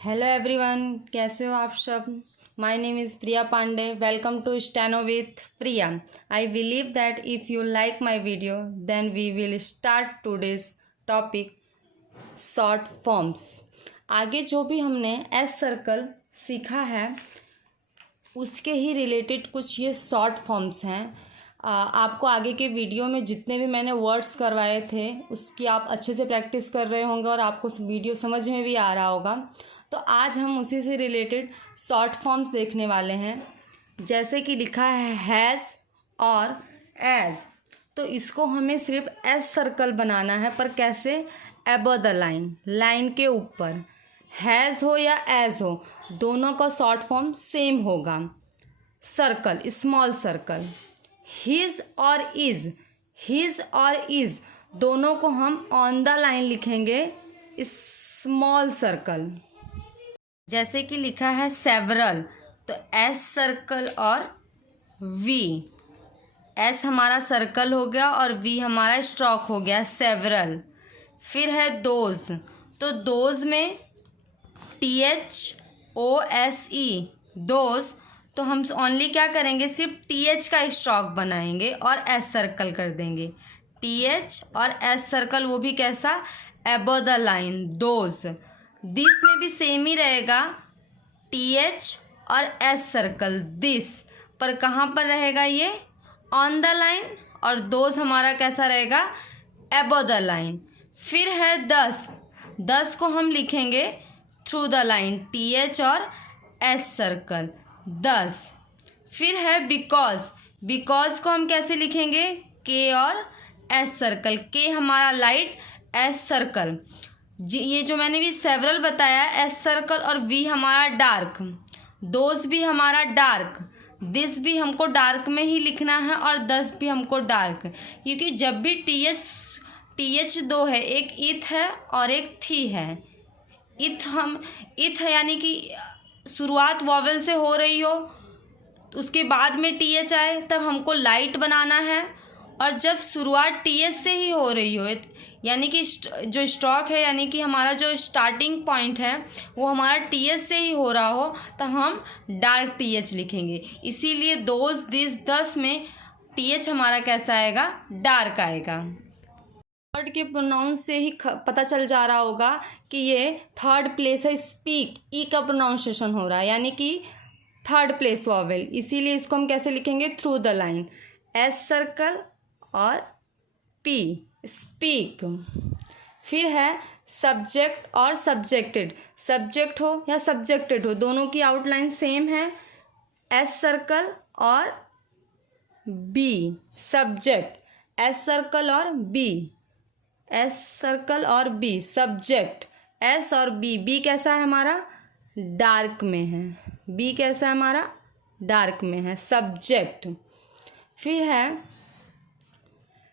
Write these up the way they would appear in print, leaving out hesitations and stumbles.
Hello everyone, कैसे हो आप सब। My name is Priya Pandey. Welcome to steno with Priya. I believe that if you like my video then we will start today's topic short forms. आगे जो भी हमने S circle सीखा है उसके ही रिलेटेड कुछ ये शॉर्ट फॉर्म्स हैं। आपको आगे के वीडियो में जितने भी मैंने वर्ड्स करवाए थे उसकी आप अच्छे से प्रैक्टिस कर रहे होंगे और आपको वीडियो समझ में भी आ रहा होगा। तो आज हम उसी से रिलेटेड शॉर्ट फॉर्म्स देखने वाले हैं। जैसे कि लिखा है हैज़ और एज, तो इसको हमें सिर्फ एस सर्कल बनाना है, पर कैसे? अबव द लाइन, लाइन के ऊपर। हैज़ हो या एज हो, दोनों का शॉर्ट फॉर्म सेम होगा। Circle, small circle. हिज और इज, हिज और इज दोनों को हम ऑन द लाइन लिखेंगे, स्मॉल सर्कल। जैसे कि लिखा है सेवरल, तो एस सर्कल और वी। एस हमारा सर्कल हो गया और वी हमारा स्ट्रोक हो गया, सेवरल। फिर है दोज, तो दोज में THOSE, दोज, तो हम ओनली क्या करेंगे, सिर्फ TH का स्ट्रोक बनाएंगे और एस सर्कल कर देंगे। TH और एस सर्कल, वो भी कैसा? Above the line, those. This में भी सेम ही रहेगा, TH और एस सर्कल, दिस, पर कहाँ पर रहेगा ये? On the line. और दोज हमारा कैसा रहेगा? Above the line. फिर है 10, 10 को हम लिखेंगे थ्रू द लाइन, TH और एस सर्कल, 10। फिर है बिकॉज, बिकॉज को हम कैसे लिखेंगे? K और एस सर्कल, K हमारा लाइट, एस सर्कल। ये जो मैंने भी सेवरल बताया, एस सर्कल, और वी हमारा डार्क, दोज भी हमारा डार्क, दिस भी हमको डार्क में ही लिखना है और 10 भी हमको डार्क, क्योंकि जब भी TH दो है, एक इथ है और एक थी है। इथ यानी कि शुरुआत वॉवेल से हो रही हो, उसके बाद में TH आए, तब हमको लाइट बनाना है। और जब शुरुआत TH से ही हो रही हो, यानी कि जो स्ट्रोक है, यानी कि हमारा जो स्टार्टिंग पॉइंट है वो हमारा TH से ही हो रहा हो, तो हम डार्क TH लिखेंगे। इसीलिए दोज, दिस, 10 में TH हमारा कैसा आएगा? डार्क आएगा। वर्ड के प्रोनाउंस से ही पता चल जा रहा होगा कि ये थर्ड प्लेस है, स्पीक, ई का प्रोनाउंसिएशन हो रहा है, यानी कि थर्ड प्लेस वॉवेल। इसीलिए इसको हम कैसे लिखेंगे? Through the line, S circle और P, स्पीक। फिर है सब्जेक्ट और सब्जेक्टेड, सब्जेक्ट हो या सब्जेक्टेड हो, दोनों की आउटलाइन सेम है, एस सर्कल और B, सब्जेक्ट, एस सर्कल और B, एस सर्कल और B, सब्जेक्ट, एस और B। B कैसा है हमारा? डार्क में है, B कैसा है हमारा? डार्क में है, सब्जेक्ट। फिर है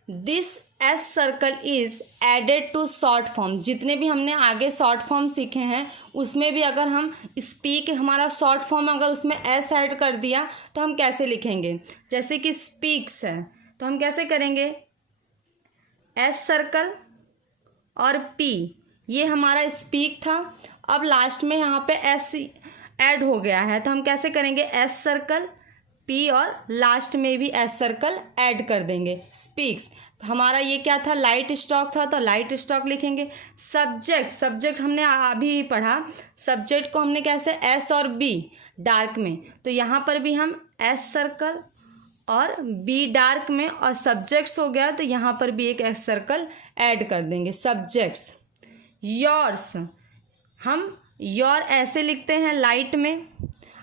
this S circle is added to short form. जितने भी हमने आगे शॉर्ट फॉर्म सीखे हैं उसमें भी अगर हम स्पीक, हमारा शॉर्ट फॉर्म, अगर उसमें एस ऐड कर दिया तो हम कैसे लिखेंगे? जैसे कि स्पीक्स है, तो हम कैसे करेंगे? एस सर्कल और P, ये हमारा स्पीक था, अब लास्ट में यहाँ पे एस ऐड हो गया है, तो हम कैसे करेंगे? एस सर्कल, P और लास्ट में भी एस सर्कल ऐड कर देंगे, स्पीक्स। हमारा ये क्या था? लाइट स्टॉक था, तो लाइट स्टॉक लिखेंगे। सब्जेक्ट, सब्जेक्ट हमने अभी ही पढ़ा, सब्जेक्ट को हमने कैसे? एस और B, डार्क में, तो यहाँ पर भी हम एस सर्कल और B डार्क में, और सब्जेक्ट्स हो गया तो यहाँ पर भी एक एस सर्कल ऐड कर देंगे, सब्जेक्ट्स। योर्स, हम योर ऐसे लिखते हैं लाइट में,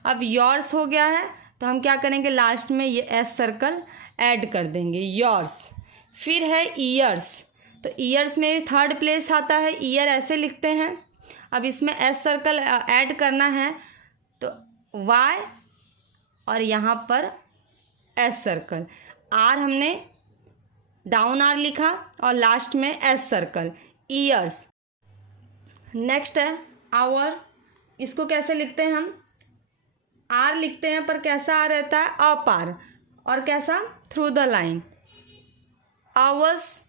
अब योर्स हो गया है तो हम क्या करेंगे? लास्ट में ये एस सर्कल ऐड कर देंगे, योर्स। फिर है ईयर्स, तो ईयर्स में थर्ड प्लेस आता है, ईयर ऐसे लिखते हैं। अब इसमें एस सर्कल ऐड करना है तो वाई और यहाँ पर एस सर्कल, आर हमने डाउन आर लिखा और लास्ट में एस सर्कल, ईयर्स। नेक्स्ट है आवर, इसको कैसे लिखते हैं? हम आर लिखते हैं, पर कैसा आर रहता है? अप आर, और कैसा? Through the line. आवर्स,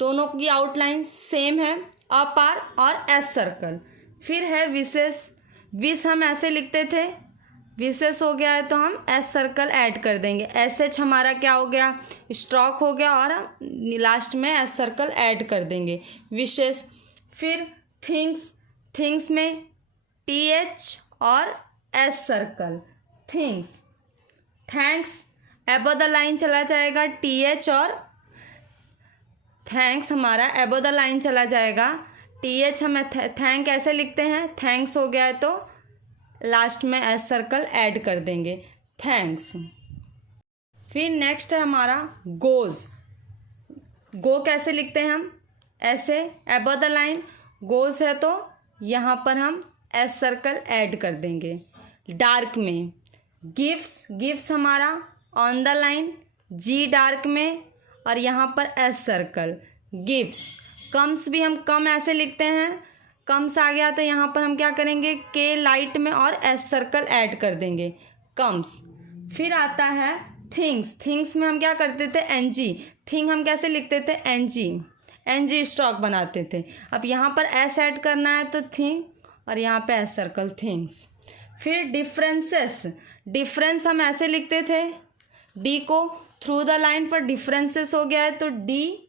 दोनों की आउटलाइन सेम है, अप आर और एस सर्कल। फिर है विशेष, विश हम ऐसे लिखते थे, विशेष हो गया है तो हम एस सर्कल ऐड कर देंगे। एस एच हमारा क्या हो गया, स्ट्रोक हो गया, और हम लास्ट में एस सर्कल ऐड कर देंगे, विशेष। फिर थिंग्स, थिंग्स में टी एच और एस सर्कल, थिंग्स। थैंक्स एबो द लाइन चला जाएगा, टी एच और थैंक्स हमारा एबो द लाइन चला जाएगा। टी एच हम थैंक ऐसे लिखते हैं, थैंक्स हो गया है तो लास्ट में एस सर्कल ऐड कर देंगे, थैंक्स। फिर नेक्स्ट है हमारा गोज। गो कैसे लिखते हैं हम, ऐसे एबो द लाइन, गोज है तो यहाँ पर हम एस सर्कल ऐड कर देंगे। डार्क में गिफ्ट्स, गिफ्ट्स हमारा on the line, G dark में, और यहाँ पर एस सर्कल, गिफ्ट्स। कम्स भी हम कम ऐसे लिखते हैं, कम्स आ गया तो यहाँ पर हम क्या करेंगे, के लाइट में और एस सर्कल ऐड कर देंगे, कम्स। फिर आता है थिंग्स, थिंग्स में हम क्या करते थे, एन जी, थिंग हम कैसे लिखते थे, N G, N G stroke बनाते थे। अब यहाँ पर एस ऐड करना है तो थिंग, और यहाँ पे एस सर्कल, थिंग्स। फिर डिफरेंसेस, डिफरेंस हम ऐसे लिखते थे, डी को थ्रू द लाइन पर डिफरेंसेस हो गया है तो डी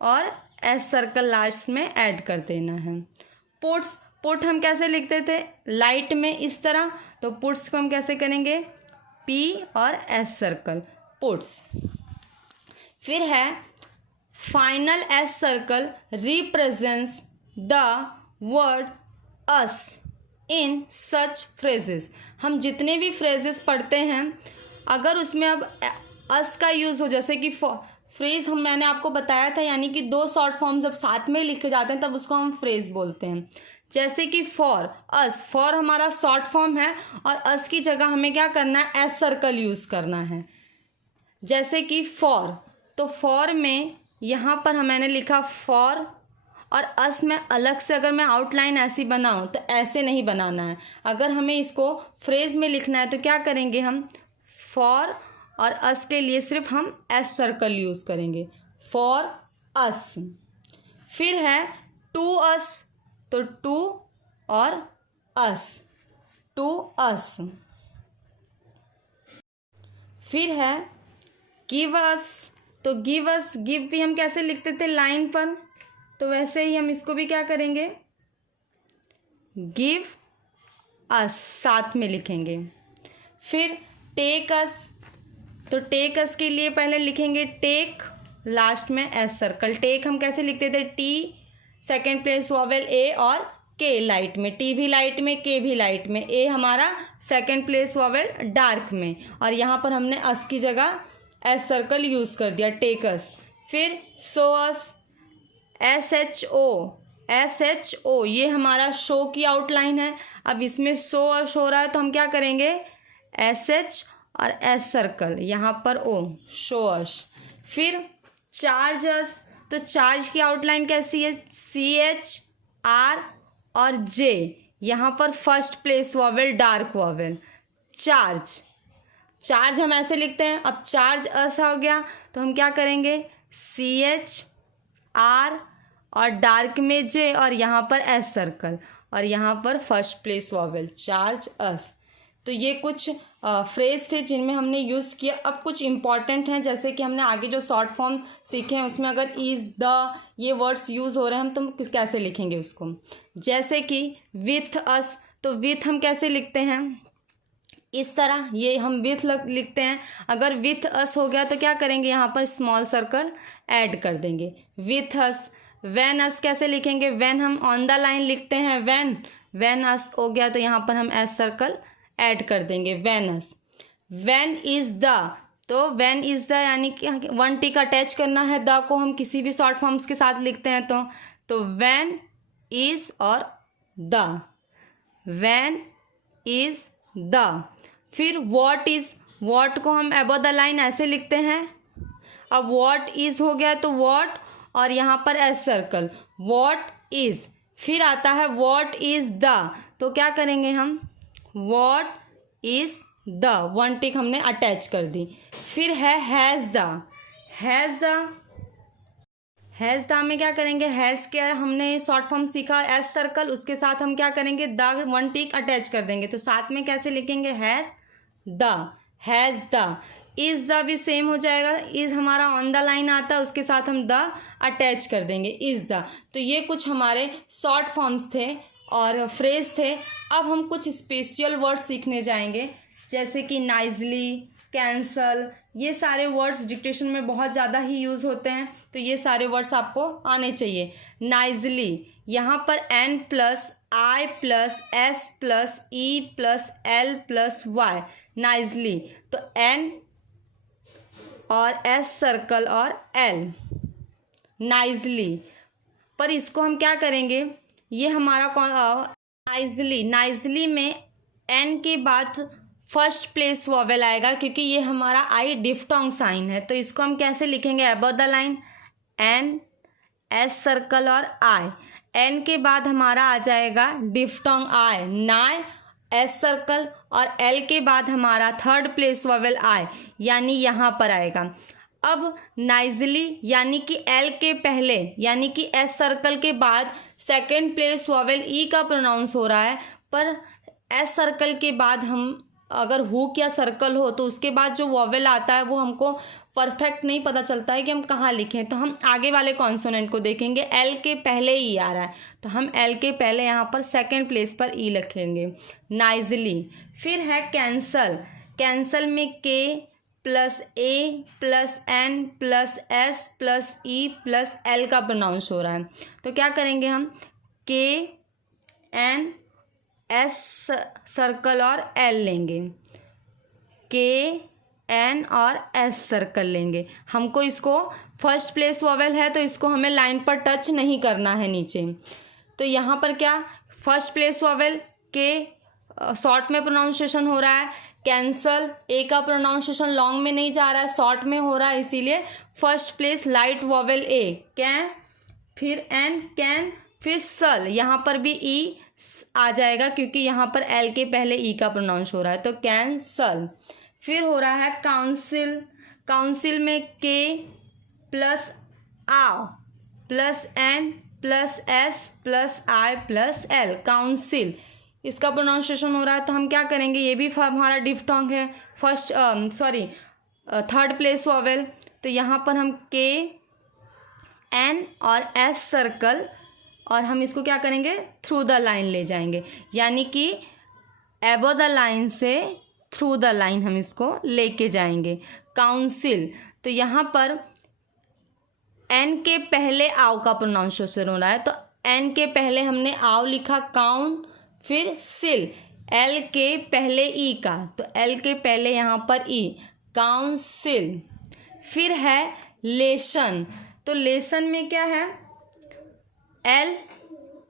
और एस सर्कल लास्ट में ऐड कर देना है। पुट्स, पुट हम कैसे लिखते थे, लाइट में इस तरह, तो पुट्स को हम कैसे करेंगे, पी और एस सर्कल, पुट्स। फिर है final S circle represents the word us in such phrases. हम जितने भी फ्रेजेस पढ़ते हैं, अगर उसमें अब अस का यूज़ हो, जैसे कि फ्रेज हम, मैंने आपको बताया था, यानी कि दो शॉर्ट फॉर्म जब साथ में लिखे जाते हैं तब उसको हम फ्रेज बोलते हैं। जैसे कि फॉर अस, फॉर हमारा शॉर्ट फॉर्म है और अस की जगह हमें क्या करना है, एस सर्कल यूज़ करना है। जैसे कि फॉर, तो फॉर में यहाँ पर मैंने लिखा फॉर, और अस में अलग से अगर मैं आउटलाइन ऐसी बनाऊँ तो ऐसे नहीं बनाना है। अगर हमें इसको फ्रेज में लिखना है तो क्या करेंगे, हम फॉर और अस के लिए सिर्फ हम एस सर्कल यूज़ करेंगे, फॉर अस। फिर है टू अस, तो टू और अस, टू अस। फिर है गिव अस, तो गिव अस, गिव भी हम कैसे लिखते थे, लाइन पर, तो वैसे ही हम इसको भी क्या करेंगे, गिव अस साथ में लिखेंगे। फिर टेक अस, तो टेक अस के लिए पहले लिखेंगे टेक, लास्ट में एस सर्कल। टेक हम कैसे लिखते थे, टी सेकेंड प्लेस वॉवेल ए और के लाइट में, टी भी लाइट में, के भी लाइट में, ए हमारा सेकेंड प्लेस वॉवेल डार्क में, और यहाँ पर हमने अस की जगह एस सर्कल यूज़ कर दिया, टेक अस। फिर show us, S H O, S H O, ये हमारा शो की आउटलाइन है। अब इसमें शो और शो रहा है तो हम क्या करेंगे, एस एच और एस सर्कल, यहाँ पर ओ, शो अस। फिर चार्ज अस, तो चार्ज की आउटलाइन कैसी है, सी एच आर और जे, यहाँ पर first place vowel dark vowel, charge. Charge हम ऐसे लिखते हैं। अब चार्ज अस हो गया तो हम क्या करेंगे, सी एच आर और डार्क में जे, और यहाँ पर एस सर्कल, और यहाँ पर फर्स्ट प्लेस वॉवेल, चार्ज अस। तो ये कुछ फ्रेज थे जिनमें हमने यूज़ किया। अब कुछ इंपॉर्टेंट हैं, जैसे कि हमने आगे जो शॉर्ट फॉर्म सीखे हैं उसमें अगर इज़, द, ये वर्ड्स यूज़ हो रहे हैं हम, तो कैसे लिखेंगे उसको। जैसे कि विथ अस, तो विथ हम कैसे लिखते हैं, इस तरह, ये हम विथ लिखते हैं। अगर विथ अस हो गया तो क्या करेंगे, यहाँ पर स्मॉल सर्कल ऐड कर देंगे, विथ अस। व्हेन अस कैसे लिखेंगे, व्हेन हम ऑन द लाइन लिखते हैं, व्हेन, व्हेन अस हो गया तो यहाँ पर हम एस सर्कल ऐड कर देंगे, when us. When is the, तो व्हेन इज़ द यानी कि वन टिक अटैच करना है, द को हम किसी भी शॉर्ट फॉर्म्स के साथ लिखते हैं तो व्हेन इज़ और द, व्हेन इज़ द। फिर व्हाट इज़, व्हाट को हम अबव द लाइन ऐसे लिखते हैं। अब व्हाट इज़ हो गया तो व्हाट, और यहाँ पर एस सर्कल, व्हाट इज़। फिर आता है व्हाट इज़ द, तो क्या करेंगे हम, what is the, one tick हमने अटैच कर दी। फिर है has the, has the, has the में क्या करेंगे, हैज़ के हमने शॉर्ट फॉर्म सीखा एस सर्कल, उसके साथ हम क्या करेंगे, द वन टिक अटैच कर देंगे। तो साथ में कैसे लिखेंगे, हैज़ द। इज़ द भी सेम हो जाएगा, इज़ हमारा ऑन द लाइन आता है, उसके साथ हम द अटैच कर देंगे, इज़ द। तो ये कुछ हमारे शॉर्ट फॉर्म्स थे और फ्रेज थे। अब हम कुछ स्पेशल वर्ड सीखने जाएंगे, जैसे कि नाइजली, कैंसल, ये सारे वर्ड्स डिक्टेशन में बहुत ज़्यादा ही यूज़ होते हैं, तो ये सारे वर्ड्स आपको आने चाहिए। नाइजली, यहाँ पर N plus I plus S plus E plus L plus Y, nicely. तो एन और एस सर्कल और एल, नाइजली। पर इसको हम क्या करेंगे, ये हमारा नाइजली में एन के बाद फर्स्ट प्लेस वॉवेल आएगा, क्योंकि ये हमारा आई डिफ्टोंग साइन है। तो इसको हम कैसे लिखेंगे, above the line N S circle और आई, एन के बाद हमारा आ जाएगा डिफ्टोंग आई, नाय एस सर्कल, और एल के बाद हमारा थर्ड प्लेस वॉवेल आई, यानी यहाँ पर आएगा। अब नाइजली यानी कि एल के पहले यानी कि एस सर्कल के बाद सेकेंड प्लेस वॉवेल ई का प्रोनाउंस हो रहा है, पर एस सर्कल के बाद हम अगर हुक या सर्कल हो तो उसके बाद जो वॉवेल आता है वो हमको परफेक्ट नहीं पता चलता है कि हम कहाँ लिखें। तो हम आगे वाले कॉन्सोनेंट को देखेंगे, एल के पहले ई आ रहा है तो हम एल के पहले यहाँ पर सेकेंड प्लेस पर ई लिखेंगे, नाइजली। फिर है कैंसल, कैंसल में K plus A plus N plus S plus E plus L का प्रोनाउंस हो रहा है, तो क्या करेंगे हम, के एन एस सर्कल और एल लेंगे, के एन और एस सर्कल लेंगे। हमको इसको फर्स्ट प्लेस वॉवेल है तो इसको हमें लाइन पर टच नहीं करना है नीचे। तो यहाँ पर क्या, फर्स्ट प्लेस वॉवेल के शॉर्ट में प्रोनाउंसिएशन हो रहा है, कैंसल ए का प्रोनाउंसिएशन लॉन्ग में नहीं जा रहा है, शॉर्ट में हो रहा है, इसीलिए first place light vowel A, can, फिर एन कैन, फिर सल, यहाँ पर भी ई आ जाएगा क्योंकि यहाँ पर एल के पहले ई का प्रोनाउंस हो रहा है, तो कैंसल। फिर हो रहा है काउंसिल, काउंसिल में के प्लस आव plus N plus S plus I plus L, council, इसका प्रोनाउंसिएशन हो रहा है। तो हम क्या करेंगे, ये भी हमारा डिफ्टोंग है, फर्स्ट थर्ड प्लेस वॉवेल, तो यहाँ पर हम के एन और एस सर्कल और हम इसको क्या करेंगे, थ्रू द लाइन ले जाएंगे, यानी कि एबो द लाइन से थ्रू द लाइन हम इसको लेके जाएंगे, काउंसिल। तो यहाँ पर एन के पहले आव का प्रोनाउंसिएशन हो रहा है, तो एन के पहले हमने आव लिखा, काउन, फिर सिल, एल के पहले ई का, तो एल के पहले यहाँ पर ई, काउंसिल। फिर है लेसन, तो लेसन में क्या है, L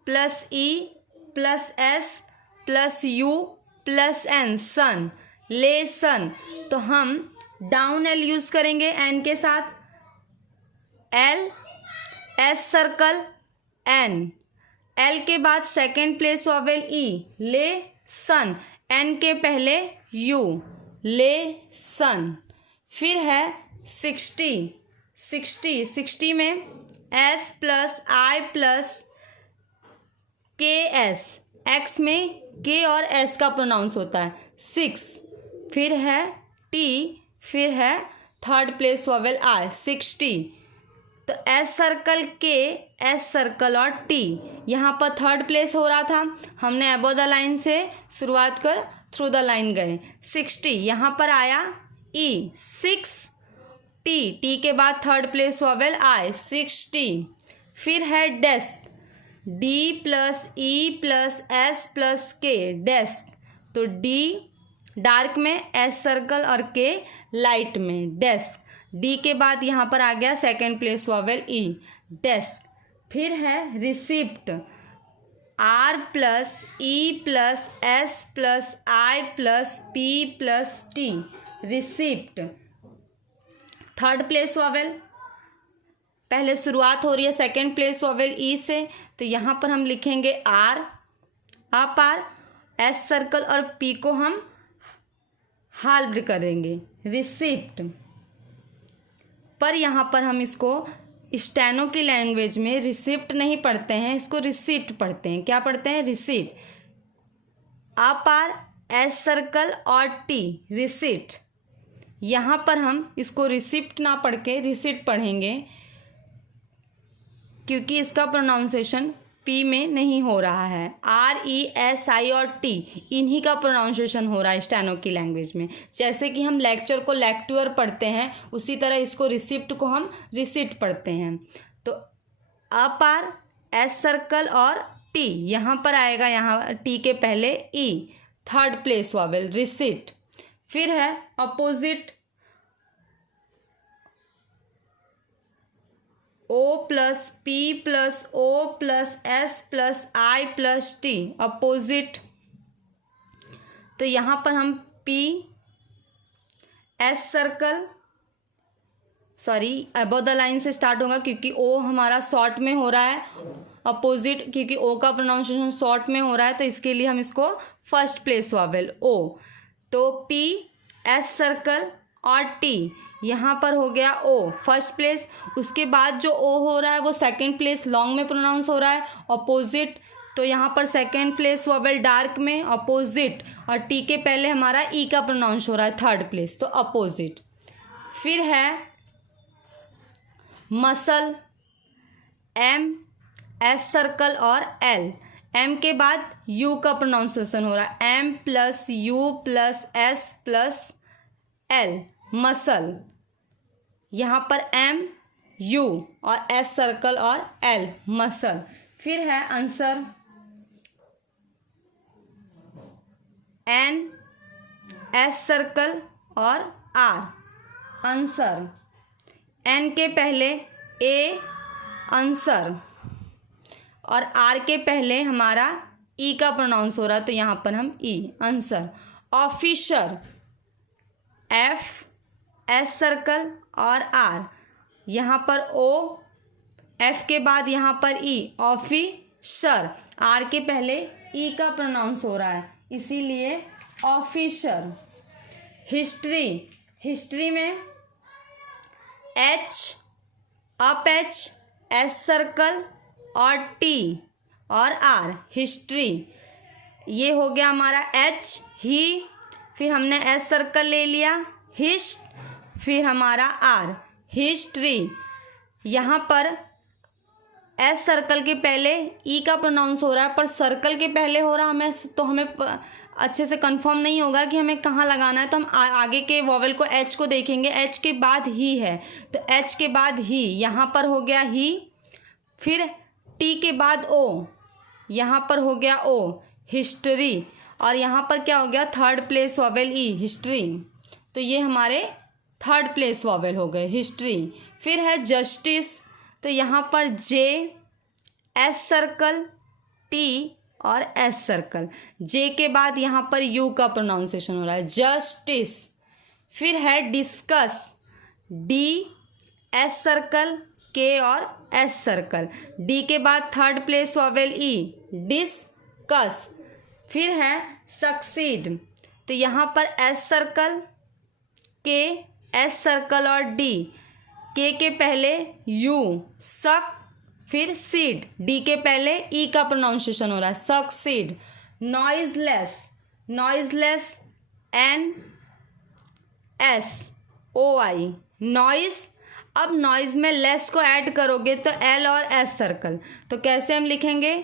plus E plus S plus U plus N, son, lesson. तो हम डाउन एल यूज़ करेंगे एन के साथ, L S circle N, L के बाद सेकेंड प्लेस वॉवेल ई, ले सन, एन के पहले यू, ले सन। फिर है 60 में एस प्लस आई प्लस के एस, एक्स में के और एस का प्रोनाउंस होता है, 6। फिर है टी, फिर है थर्ड प्लेस वॉवेल आई, 60। तो एस सर्कल के, एस सर्कल और टी, यहाँ पर थर्ड प्लेस हो रहा था, हमने अबव द लाइन से शुरुआत कर थ्रू द लाइन गए, 60 यहाँ पर आया ई, 6 टी, टी के बाद थर्ड प्लेस वॉवेल आई, 60। फिर है desk, D plus E plus S plus के, डेस्क। तो डी डार्क में, एस सर्कल और के लाइट में, डेस्क। डी के बाद यहाँ पर आ गया second place vowel E, desk. फिर है receipt, R plus E plus S plus I plus P plus T, receipt. Third place vowel, पहले शुरुआत हो रही है सेकेंड प्लेस वॉवेल ई से, तो यहाँ पर हम लिखेंगे R, up R, S circle और पी को हम हाल्ड करेंगे, रिसिप्ट। पर यहाँ पर हम इसको स्टेनो की लैंग्वेज में रिसिप्ट नहीं पढ़ते हैं, इसको रिसीट पढ़ते हैं। क्या पढ़ते हैं? Receipt. Up R S circle और टी रिसीट। यहाँ पर हम इसको रिसिप्ट ना पढ़ के रिसीट पढ़ेंगे, क्योंकि इसका प्रोनाउंसिएशन पी में नहीं हो रहा है। RESI और टी इन्हीं का प्रोनाउंसिएशन हो रहा है स्टेनो की लैंग्वेज में। जैसे कि हम लेक्चर को लेक्चर पढ़ते हैं, उसी तरह इसको रिसिप्ट को हम रिसीट पढ़ते हैं। तो अप आर एस सर्कल और टी, यहाँ पर आएगा, यहाँ टी के पहले ई, थर्ड प्लेस वॉवेल रिसीट। फिर है opposite, O plus P plus O plus S plus I plus T, opposite. तो यहाँ पर हम P S circle, sorry above the line से स्टार्ट होगा क्योंकि O हमारा शॉर्ट में हो रहा है, अपोजिट क्योंकि O का प्रोनाउंसिएशन शॉर्ट में हो रहा है, तो इसके लिए हम इसको फर्स्ट प्लेस वॉवेल O। तो P S सर्कल और T, यहाँ पर हो गया O फर्स्ट प्लेस। उसके बाद जो O हो रहा है वो सेकंड प्लेस लॉन्ग में प्रोनाउंस हो रहा है, अपोजिट। तो यहाँ पर सेकंड प्लेस वॉवेल डार्क में, अपोजिट। और टी के पहले हमारा ई का प्रोनाउंस हो रहा है थर्ड प्लेस, तो अपोजिट। फिर है मसल, M S सर्कल और L। M के बाद U का प्रोनाउंसिएशन हो रहा है, M plus U plus S plus L, muscle. यहाँ पर M U और S सर्कल और L, मसल। फिर है आंसर, N S सर्कल और R, आंसर। N के पहले A, आंसर, और R के पहले हमारा E का प्रोनाउंस हो रहा है, तो यहाँ पर हम E, answer. Officer, F S circle और R, यहाँ पर O, F के बाद यहाँ पर E, ऑफिसर। R के पहले E का प्रोनाउंस हो रहा है, इसीलिए ऑफिसर। हिस्ट्री, हिस्ट्री में H up H S circle और T और R, हिस्ट्री। ये हो गया हमारा H, ही, फिर हमने S सर्कल ले लिया, हिस्ट, फिर हमारा R, हिस्ट्री। यहाँ पर S सर्कल के पहले E का प्रोनाउंस हो रहा है, पर सर्कल के पहले हो रहा हमें, तो हमें अच्छे से कंफर्म नहीं होगा कि हमें कहाँ लगाना है। तो हम आगे के वॉवेल को H को देखेंगे, H के बाद ही है, तो H के बाद ही, यहाँ पर हो गया ही। फिर T के बाद O, यहाँ पर हो गया O, हिस्ट्री। और यहाँ पर क्या हो गया? थर्ड प्लेस वॉवेल ई, हिस्ट्री। तो ये हमारे थर्ड प्लेस वॉवेल हो गए, हिस्ट्री। फिर है जस्टिस, तो यहाँ पर J S सर्कल T और S सर्कल, J के बाद यहाँ पर U का प्रोनाउंसिएशन हो रहा है, जस्टिस। फिर है discuss, D S circle K और S सर्कल, D के बाद third place vowel E, discuss. फिर है सक्सीड, तो यहाँ पर S circle K S circle और D, K के पहले U, सक, फिर सीड, D के पहले E का प्रोनाउंसिएशन हो रहा है, succeed. Noiseless, noiseless N S O I, noise. अब नॉइज में लेस को ऐड करोगे तो L और S सर्कल, तो कैसे हम लिखेंगे?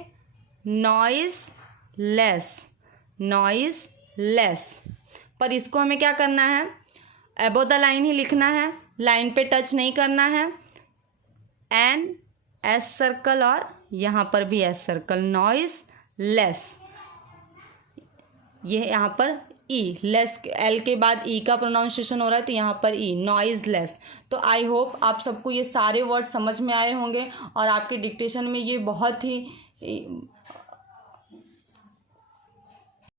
Noise less, noise less. पर इसको हमें क्या करना है? अबव द लाइन ही लिखना है, लाइन पे टच नहीं करना है। N S सर्कल और यहाँ पर भी S सर्कल, नॉइज लेस। ये यहाँ पर E, लेस, L के बाद E का प्रोनाउंसिएशन हो रहा है, तो यहाँ पर E, नॉइज लेस। तो आई होप आप सबको ये सारे वर्ड समझ में आए होंगे और आपके डिक्टेशन में ये बहुत ही